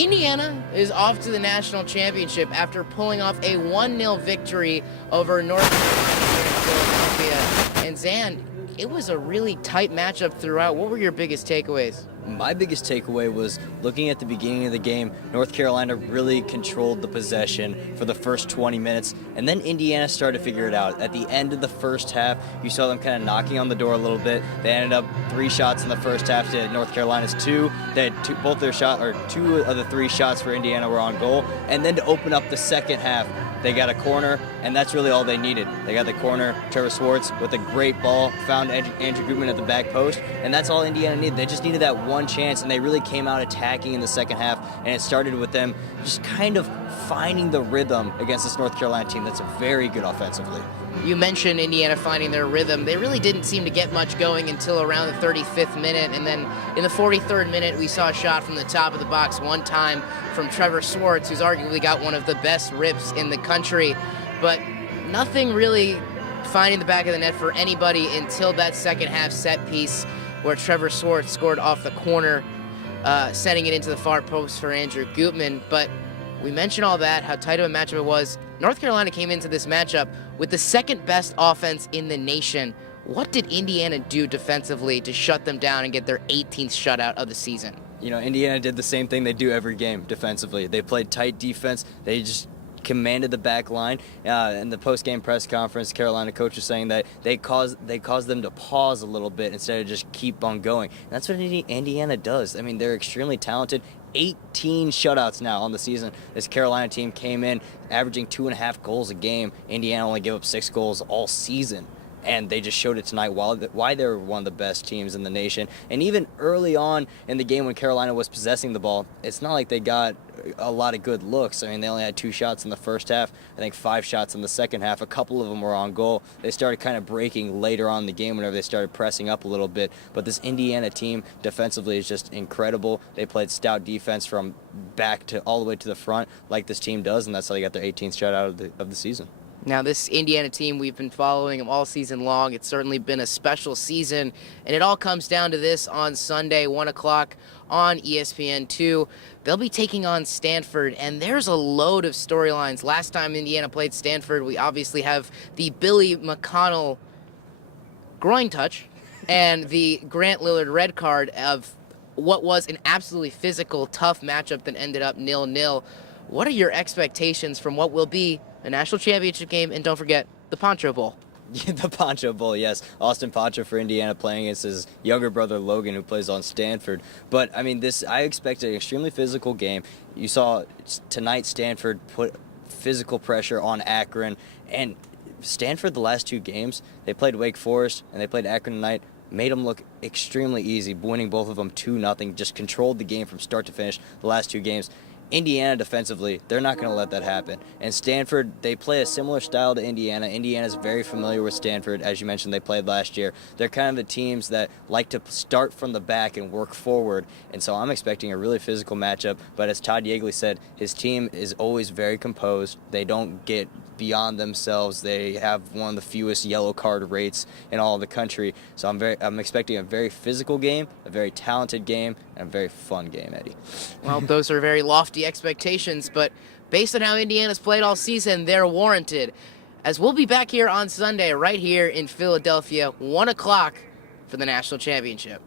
Indiana is off to the national championship after pulling off a 1-0 victory over North Philadelphia. And Zan, it was a really tight matchup throughout. What were your biggest takeaways? My biggest takeaway was looking at the beginning of the game, North Carolina really controlled the possession for the first 20 minutes, and then Indiana started to figure it out. At the end of the first half, you saw them kind of knocking on the door a little bit. They ended up 3 shots in the first half to North Carolina's 2. They had 2 of the 3 shots for Indiana were on goal, and then to open up the second half, they got a corner, and that's really all they needed. They got the corner, Trevor Swartz with a great ball, found Andrew Gutman at the back post, and that's all Indiana needed. They just needed that one chance, and they really came out attacking in the second half, and it started with them just kind of finding the rhythm against this North Carolina team that's very good offensively. You mentioned Indiana finding their rhythm. They really didn't seem to get much going until around the 35th minute, and then in the 43rd minute, we saw a shot from the top of the box one time from Trevor Swartz, who's arguably got one of the best rips in the country, but nothing really finding the back of the net for anybody until that second half set piece where Trevor Swartz scored off the corner, sending it into the far post for Andrew Gutman. But we mentioned all that, how tight of a matchup it was. North Carolina came into this matchup with the second best offense in the nation. What did Indiana do defensively to shut them down and get their 18th shutout of the season? You know, Indiana did the same thing they do every game defensively. They played tight defense. They just commanded the back line. In the post-game press conference, Carolina coach was saying that they caused them to pause a little bit instead of just keep on going. And that's what Indiana does. I mean, they're extremely talented. 18 shutouts now on the season. This Carolina team came in averaging 2.5 goals a game. Indiana only gave up 6 goals all season. And they just showed it tonight why they're one of the best teams in the nation. And even early on in the game when Carolina was possessing the ball, it's not like they got a lot of good looks. I mean, they only had 2 shots in the first half, I think 5 shots in the second half. A couple of them were on goal. They started kind of breaking later on in the game whenever they started pressing up a little bit. But this Indiana team defensively is just incredible. They played stout defense from back to all the way to the front like this team does, and that's how they got their 18th shutout of the season. Now, this Indiana team, we've been following them all season long. It's certainly been a special season, and it all comes down to this on Sunday, 1 o'clock on ESPN2. They'll be taking on Stanford, and there's a load of storylines. Last time Indiana played Stanford, we obviously have the Billy McConnell groin touch and the Grant Lillard red card of what was an absolutely physical, tough matchup that ended up 0-0. What are your expectations from what will be a national championship game, and don't forget the Poncho Bowl? Yeah, the Poncho Bowl, yes. Austin Poncho for Indiana playing against his younger brother Logan, who plays on Stanford. But, I mean, I expect an extremely physical game. You saw tonight Stanford put physical pressure on Akron, and Stanford the last 2 games, they played Wake Forest and they played Akron tonight, made them look extremely easy, winning both of them 2-0, just controlled the game from start to finish the last 2 games. Indiana defensively, they're not going to let that happen. And Stanford, they play a similar style to Indiana. Indiana's very familiar with Stanford. As you mentioned, they played last year. They're kind of the teams that like to start from the back and work forward. And so I'm expecting a really physical matchup. But as Todd Yeagley said, his team is always very composed. They don't get beyond themselves. They have one of the fewest yellow card rates in all of the country. So I'm expecting a very physical game, a very talented game, and a very fun game, Eddie. Well, those are very lofty expectations, but based on how Indiana's played all season, they're warranted. As we'll be back here on Sunday, right here in Philadelphia, 1 o'clock for the national championship.